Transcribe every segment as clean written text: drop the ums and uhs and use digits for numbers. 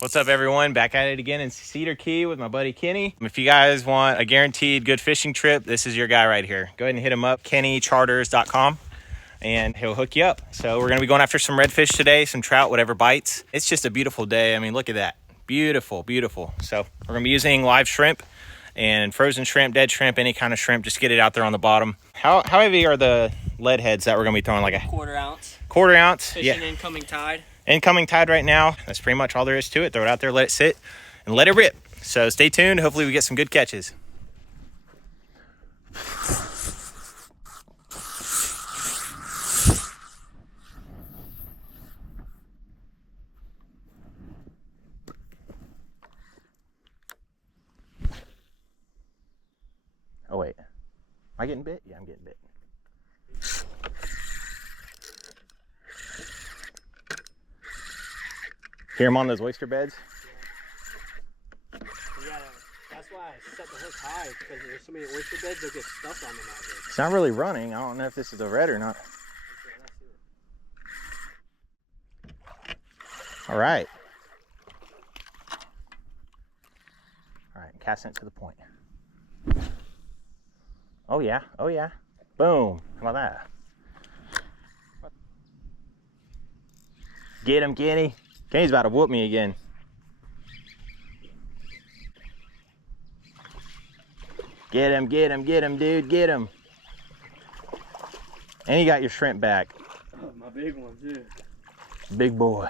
What's up, everyone? Back at it again in Cedar Key with my buddy Kenny. If you guys want a guaranteed good fishing trip, this is your guy right here. Go ahead and hit him up, kennycharters.com, and he'll hook you up. So we're going to be going after some redfish today, some trout, whatever bites. It's just a beautiful day. I mean, look at that. Beautiful, beautiful. So we're going to be using live shrimp and frozen shrimp, dead shrimp, any kind of shrimp. Just get it out there on the bottom. How heavy are the lead heads that we're going to be throwing? Like a quarter ounce. Quarter ounce? Fishing incoming tide. Incoming tide right now. That's pretty much all there is to it. Throw it out there, let it sit, and let it rip. So stay tuned. Hopefully we get some good catches. Oh wait, am I getting bit? Yeah, I'm getting bit. Hear them on those oyster beds? Yeah, that's why I set the hook high, because there's so many oyster beds, they'll get stuck on them out there. It's not really running. I don't know if this is a red or not. All right. All right, casting it to the point. Oh yeah, oh yeah. Boom. How about that? Get him, Kenny. Kenny's about to whoop me again. Get him, get him, get him, dude, get him. And you got your shrimp back. Oh, my big one, too. Big boy.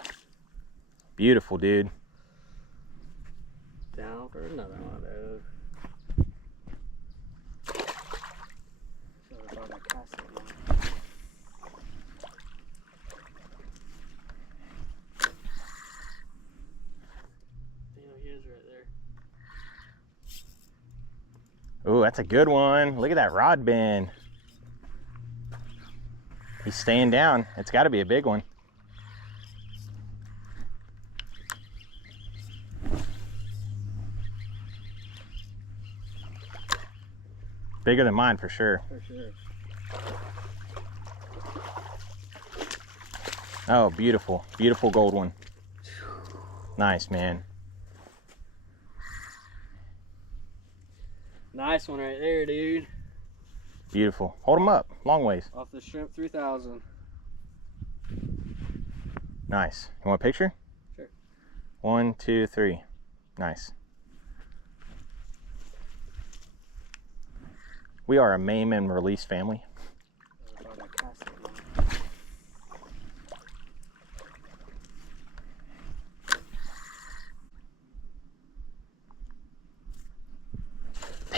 Beautiful, dude. Down for another one of those. Sorry about that casting. He is right there. Ooh, that's a good one. Look at that rod bend. He's staying down. It's got to be a big one. Bigger than mine for sure. For sure. Oh, beautiful. Beautiful gold one. Nice, man. Nice one right there, dude. Beautiful. Hold him up. Long ways. Off the Shrimp 3000. Nice. You want a picture? Sure. 1, 2, 3. Nice. We are a maim and release family.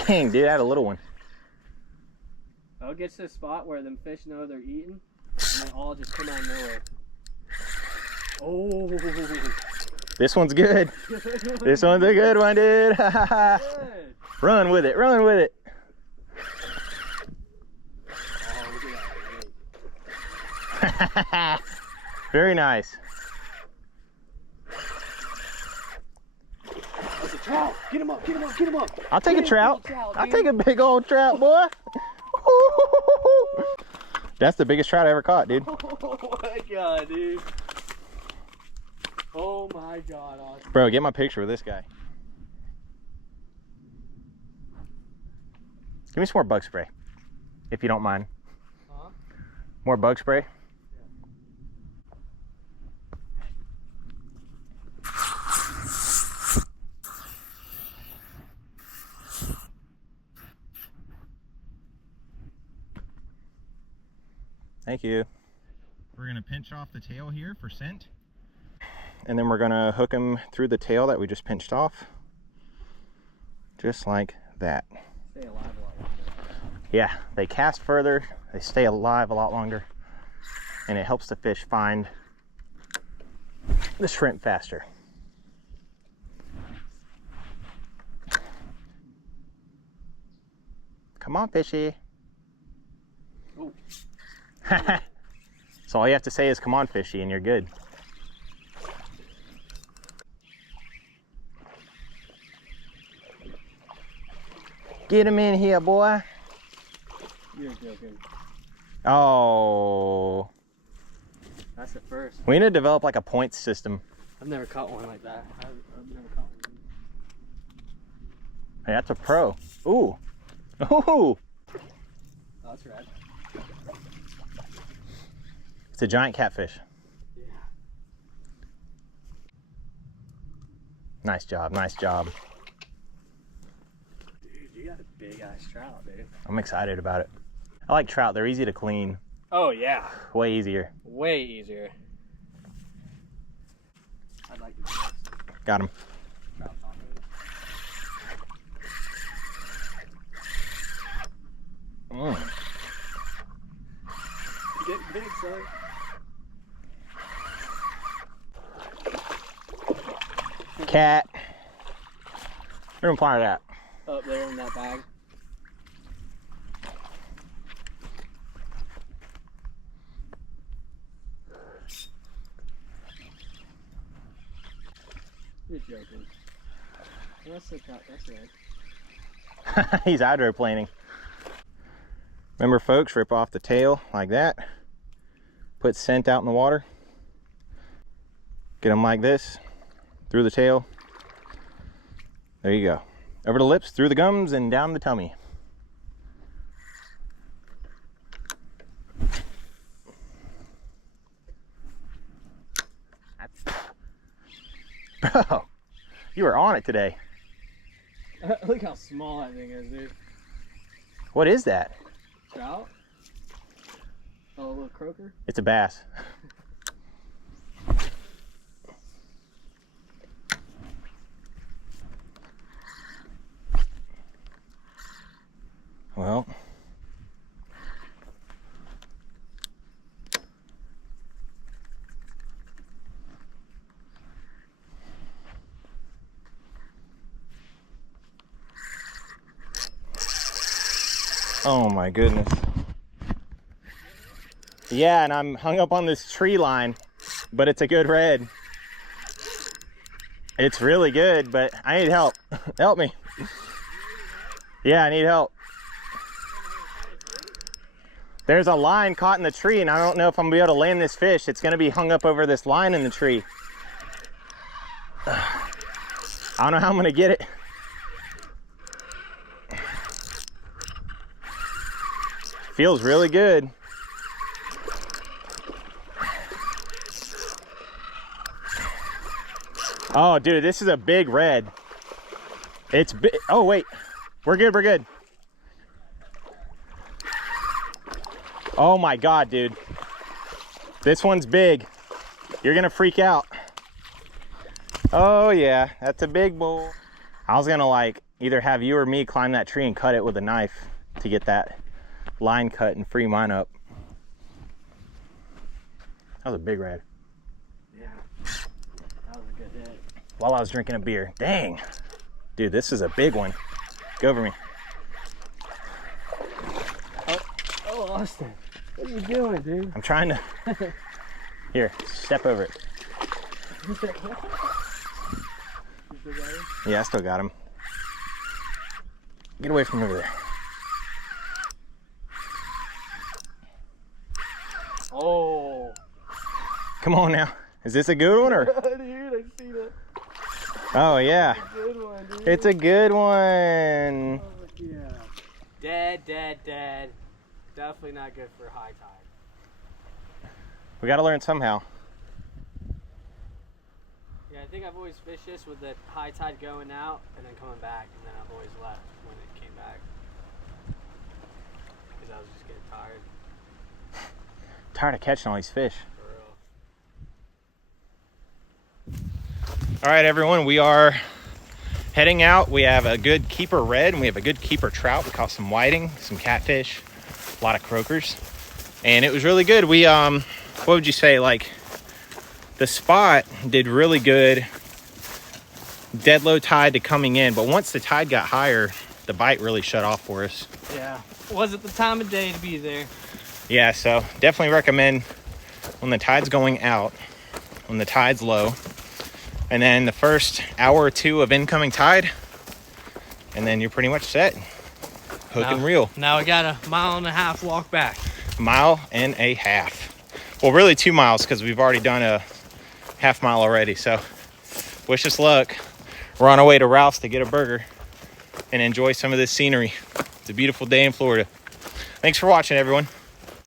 Dang, dude, I had a little one. I'll get to the spot where them fish know they're eating, and they all just come out of nowhere. Oh. This one's good. This one's a good one, dude. Run with it, run with it. Very nice. That's a trout. Get him up, get him up, get him up. I'll take a trout. I'll take a big old trout, boy. That's the biggest trout I ever caught, dude. Oh my god, dude. Oh my god, Austin. Bro, get my picture with this guy. Give me some more bug spray, if you don't mind. Huh? More bug spray. Thank you. We're gonna pinch off the tail here for scent. And then we're gonna hook them through the tail that we just pinched off. Just like that. Stay alive a lot longer. Yeah, they cast further, they stay alive a lot longer, and it helps the fish find the shrimp faster. Come on, fishy. Oh. So all you have to say is come on, fishy, and you're good. Get him in here, boy. You're joking. Oh. That's the first. We need to develop like a points system. I've never caught one like that. I've never caught one. Hey, that's a pro. Ooh. Ooh. Oh, that's red. It's a giant catfish. Yeah. Nice job, nice job. Dude, you got a big ass trout, dude. I'm excited about it. I like trout. They're easy to clean. Oh, yeah. Way easier. Way easier. I'd like to do this. Got him. Trout tacos. Mm. You getting big, son. Cat. Where do I find that? Up there in that bag. You're joking. That's the trout, that's right. He's hydroplaning. Remember, folks, rip off the tail like that. Put scent out in the water. Get them like this. Through the tail. There you go. Over the lips, through the gums, and down the tummy. Bro, you were on it today. Look how small that thing is, dude. What is that? Trout? Oh, a little croaker? It's a bass. Well, oh my goodness. Yeah, and I'm hung up on this tree line, but it's a good red. It's really good, but I need help. Help me. Yeah, I need help. There's a line caught in the tree, and I don't know if I'm gonna be able to land this fish. It's gonna be hung up over this line in the tree. I don't know how I'm gonna get it. Feels really good. Oh, dude, this is a big red. It's big. Oh, wait. We're good, we're good. Oh my God, dude. This one's big. You're gonna freak out. Oh yeah, that's a big bull. I was gonna like either have you or me climb that tree and cut it with a knife to get that line cut and free mine up. That was a big red. Yeah, that was a good hit. While I was drinking a beer. Dang. Dude, this is a big one. Go over me. Oh, Austin. What are you doing, dude? I'm trying to. Here, step over it. Yeah, I still got him. Get away from over there. Oh. Come on now. Is this a good one or? Dude, I see that. Oh yeah. It's a good one, dude. It's a good one. Oh, yeah. Dead, dead, dead. Definitely not good for high tide. We gotta learn somehow. Yeah, I think I've always fished this with the high tide going out and then coming back, and then I've always left when it came back. Because I was just getting tired. Tired of catching all these fish. For real. All right, everyone, we are heading out. We have a good keeper red and we have a good keeper trout. We caught some whiting, some catfish, a lot of croakers, and it was really good. We what would you say, like the spot did really good, dead low tide to coming in, but once the tide got higher, the bite really shut off for us. Yeah, wasn't the time of day to be there. Yeah, so definitely recommend when the tide's going out, when the tide's low, and then the first hour or two of incoming tide, and then you're pretty much set. Hook and reel. Now we got a 1.5 mile walk back. 1.5 miles. Well, really 2 miles, because we've already done a half mile already. So wish us luck. We're on our way to Ralph's to get a burger and enjoy some of this scenery. It's a beautiful day in Florida. Thanks for watching, everyone.